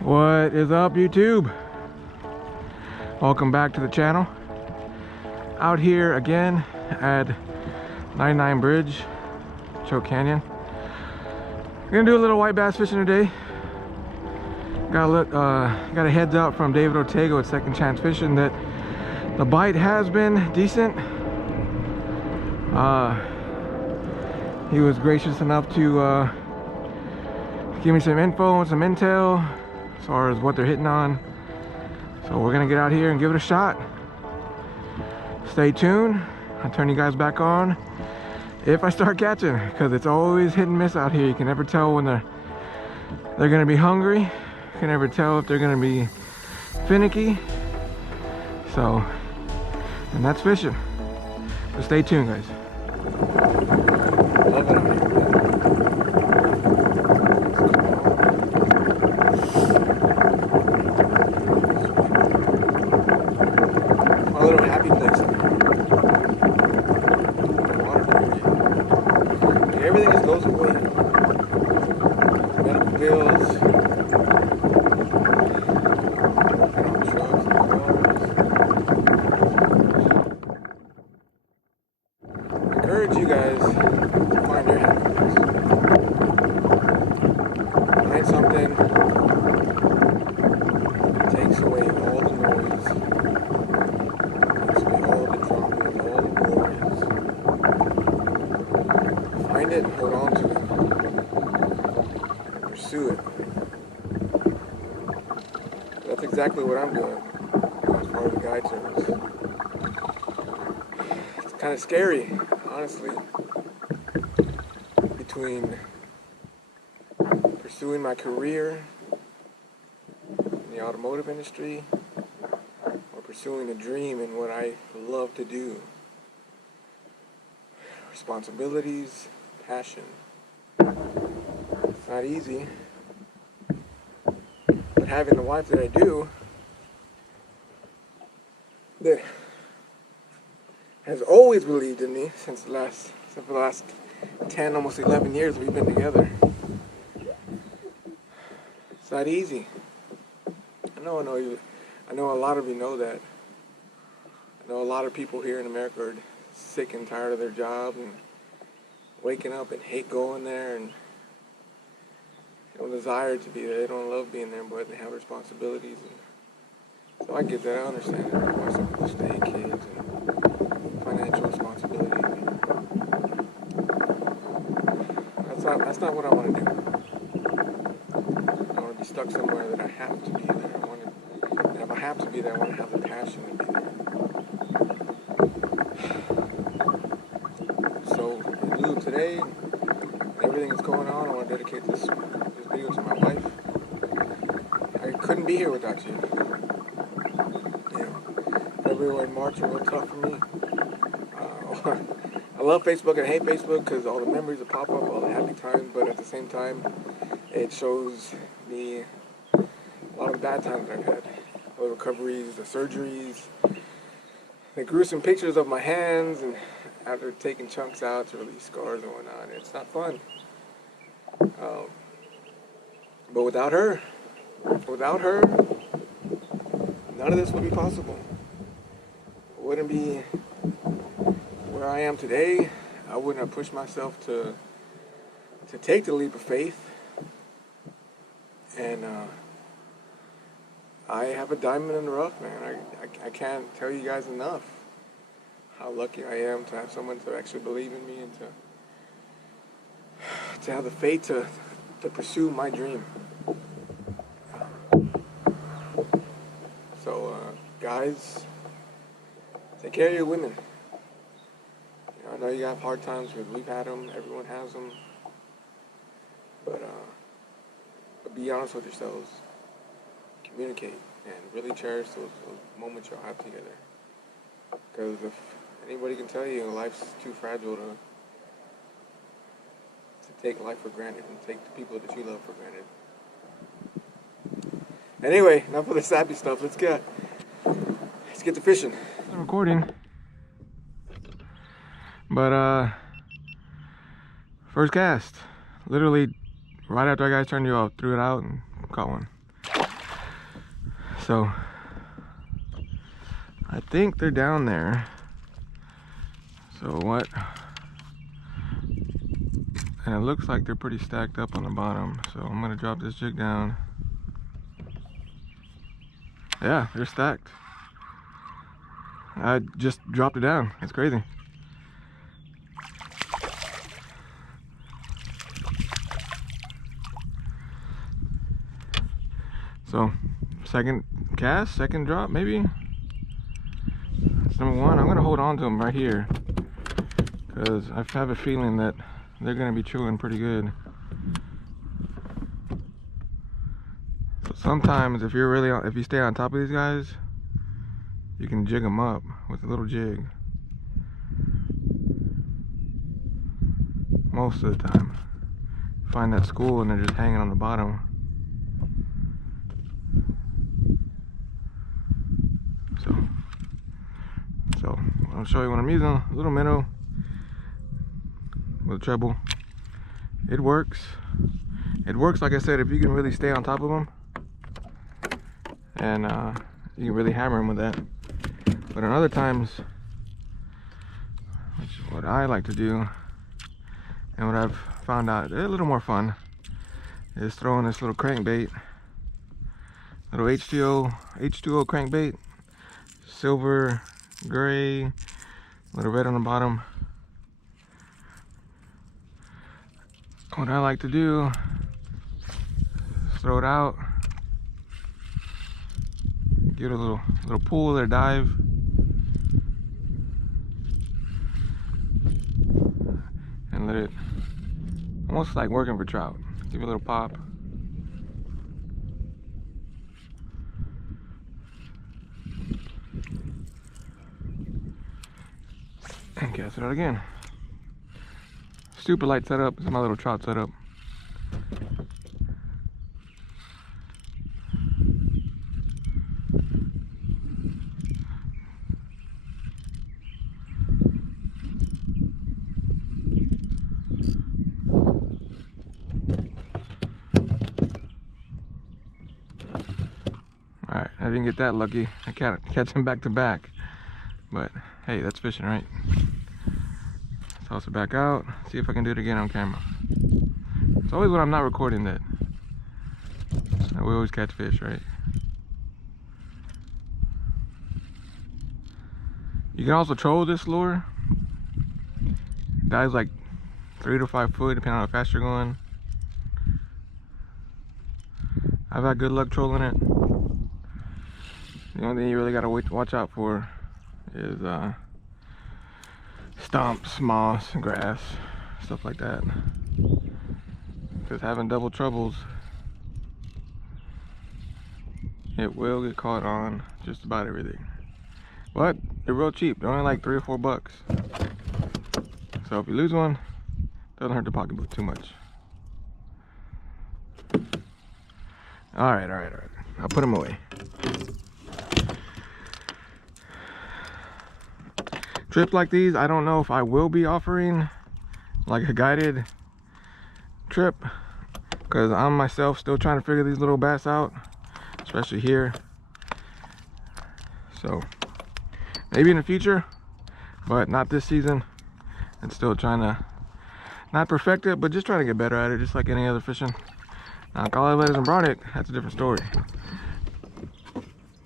What is up, YouTube? Welcome back to the channel. Out here again at 99 Bridge, Choke Canyon. Gonna do a little white bass fishing today. Got a heads out from David Ortega with Second Chance Fishing that the bite has been decent. He was gracious enough to give me some info and some intel as far as what they're hitting on. So we're gonna get out here and give it a shot. Stay tuned. I'll turn you guys back on if I start catching, because it's always hit and miss out here. You can never tell when they're gonna be hungry. You can never tell if they're gonna be finicky. So, and that's fishing. So stay tuned, guys. Love it out here. My little happy place. Everything just goes away. Medical bills. Working on trucks and cars. I encourage you guys to find your happiness. Find something that takes away all the noise, takes away all the dramas, all the worries. Find it and hold on to it. Pursue it. That's exactly what I'm doing as part of the guide service. It's kind of scary, honestly, between pursuing my career in the automotive industry or pursuing a dream in what I love to do. Responsibilities, passion. It's not easy, but having the wife that I do, that has always believed in me since the last 10, almost 11 years we've been together. It's not easy. I know a lot of you know that. I know a lot of people here in America are sick and tired of their jobs and waking up and hate going there and don't desire to be there. They don't love being there, but they have responsibilities. And so I get that. I understand it. Why some people stay, kids and financial responsibilities. That's not what I want to do. I want to be stuck somewhere that I have to be there. And if I have to be there, I want to have the passion to be there. So, in lieu of today, and everything that's going on, I want to dedicate this video to my wife. I couldn't be here without you. You know, February and March are real tough for me. I love Facebook and hate Facebook because all the memories that pop up, all the happy times, but at the same time, it shows me a lot of the bad times that I've had. All the recoveries, the surgeries, the gruesome pictures of my hands, and after taking chunks out to release scars and whatnot. It's not fun. But without her, none of this would be possible. It wouldn't be where I am today. I wouldn't have pushed myself to take the leap of faith. And I have a diamond in the rough, man. I can't tell you guys enough how lucky I am to have someone to actually believe in me and to have the faith to pursue my dream. So, guys, take care of your women. You know, I know you have hard times, because we've had them. Everyone has them. But be honest with yourselves. Communicate and really cherish those moments you'll have together. Because if anybody can tell you, life's too fragile to take life for granted and take the people that you love for granted. Anyway, enough of the sappy stuff. Let's get to fishing. I'm recording, but first cast, literally right after I guys turned you off, threw it out and caught one. So I think they're down there. So what? And it looks like they're pretty stacked up on the bottom. So I'm gonna drop this jig down. Yeah, they're stacked. I just dropped it down. It's crazy. So, second cast, second drop, maybe. That's number one. I'm gonna hold on to them right here because I have a feeling that they're gonna be chewing pretty good. So sometimes, if you stay on top of these guys, you can jig them up with a little jig. Most of the time, find that school and they're just hanging on the bottom. So I'll show you when I'm using a little minnow with a treble. It works. It works, like I said, if you can really stay on top of them, and you can really hammer them with that. But on other times, which is what I like to do, and what I've found out a little more fun, is throwing this little crankbait, little H2O crankbait, silver, gray, little red on the bottom. What I like to do is throw it out, give it a little pull or dive, and let it, almost like working for trout. Give it a little pop. And cast it out again. Super light setup. This is my little trout setup. Alright, I didn't get that lucky. I can't catch him back to back. But hey, that's fishing, right? Toss it back out. See if I can do it again on camera. It's always when I'm not recording that we always catch fish, right? You can also troll this lure. Dives like 3 to 5 foot, depending on how fast you're going. I've had good luck trolling it. The only thing you really gotta watch out for is stumps, moss, grass, stuff like that. Because having double troubles, it will get caught on just about everything. But they're real cheap. They're only like $3 or $4. So if you lose one, it doesn't hurt the pocketbook too much. All right. I'll put them away. Trips like these, I don't know if I will be offering like a guided trip, because I'm myself still trying to figure these little bass out, especially here. So maybe in the future, but not this season. And still trying to not perfect it, but just trying to get better at it, just like any other fishing. Now, collarless and bronic, that's a different story.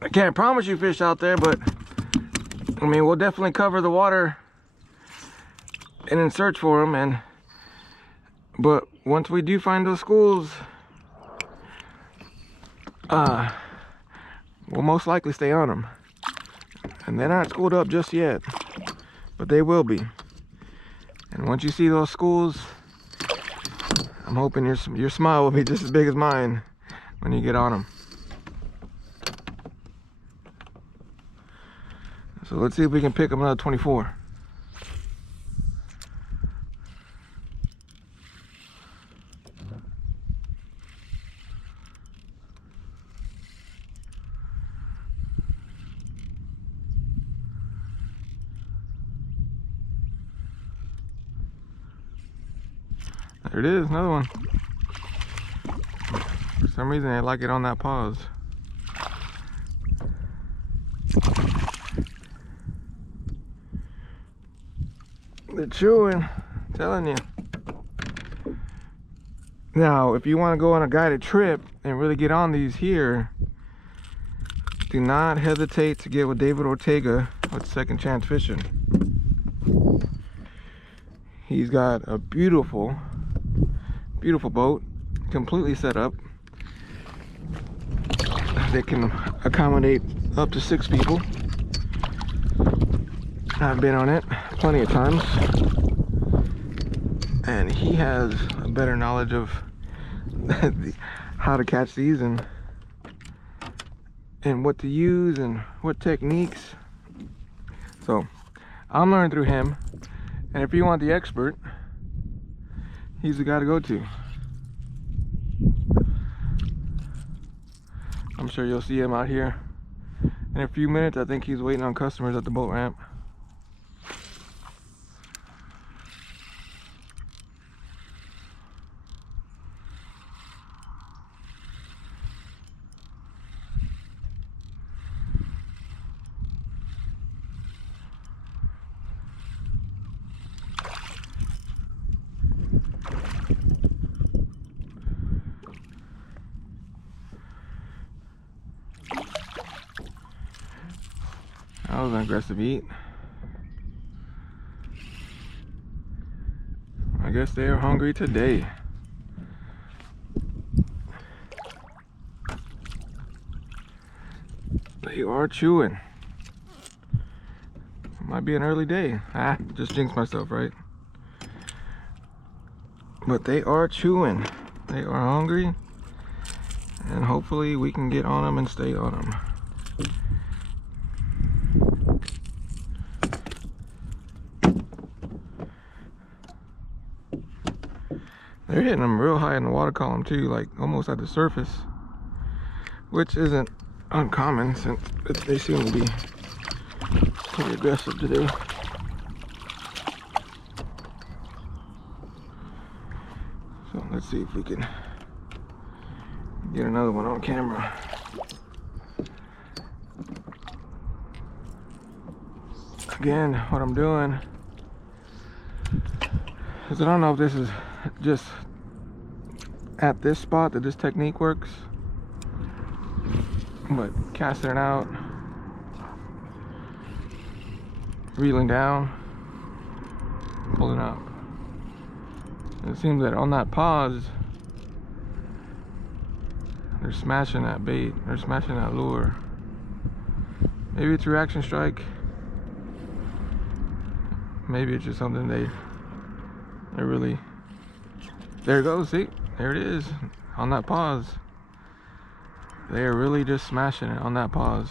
I can't promise you fish out there, but I mean, we'll definitely cover the water and then search for them. But once we do find those schools, we'll most likely stay on them. And they're not schooled up just yet, but they will be. And once you see those schools, I'm hoping your smile will be just as big as mine when you get on them. So let's see if we can pick up another 24. There it is, another one. For some reason I like it on that pause. They're chewing, I'm telling you. Now, if you want to go on a guided trip and really get on these here, do not hesitate to get with David Ortega with Second Chance Fishing. He's got a beautiful, beautiful boat, completely set up. They can accommodate up to 6 people. I've been on it plenty of times, and he has a better knowledge of how to catch these and what to use and what techniques. So I'm learning through him, and if you want the expert, he's the guy to go to. I'm sure you'll see him out here in a few minutes. I think he's waiting on customers at the boat ramp. That was an aggressive eat. I guess they are hungry today. They are chewing. Might be an early day. Just jinxed myself, right? But they are chewing. They are hungry. And hopefully we can get on them and stay on them. They're hitting them real high in the water column too, like almost at the surface, which isn't uncommon since they seem to be pretty aggressive today. So let's see if we can get another one on camera. Again, what I'm doing is I don't know if this is just at this spot that this technique works, but casting it out, reeling down, pulling up. And it seems that on that pause, they're smashing that bait, they're smashing that lure. Maybe it's a reaction strike, maybe it's just something they're really, there it goes, see, there it is, on that pause. They are really just smashing it on that pause.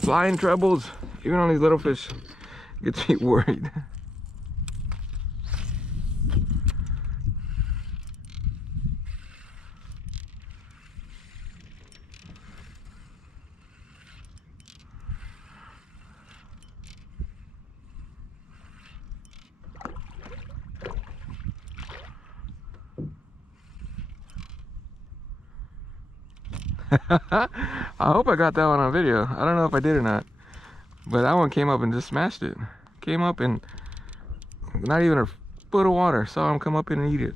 Flying trebles, even on these little fish, gets me worried. I hope I got that one on video. I don't know if I did or not, but that one came up and just smashed it. Came up and not even a foot of water. Saw him come up in and eat it.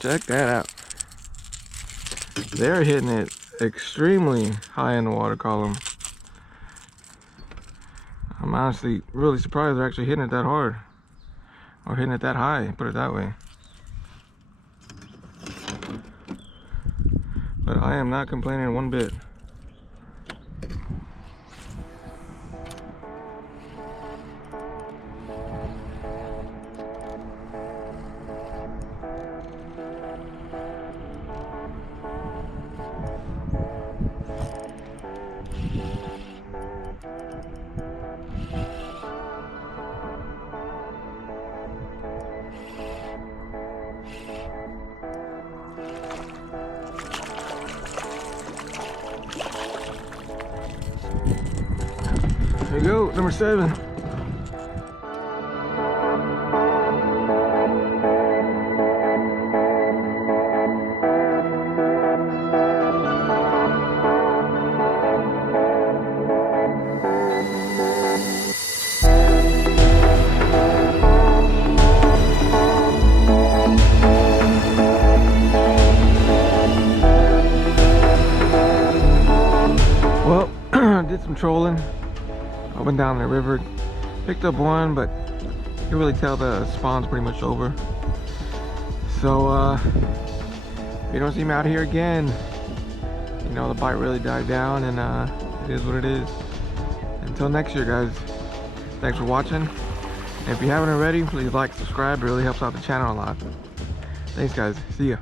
Check that out. They're hitting it extremely high in the water column. I'm honestly really surprised they're actually hitting it that hard, or hitting it that high, put it that way. But I am not complaining one bit. There you go, number 7. did some trolling. I went down the river, picked up one, but you can really tell the spawn's pretty much over. So if you don't see me out here again, you know the bite really died down, and it is what it is. Until next year, guys, thanks for watching. And if you haven't already, please like, subscribe. It really helps out the channel a lot. Thanks, guys. See ya.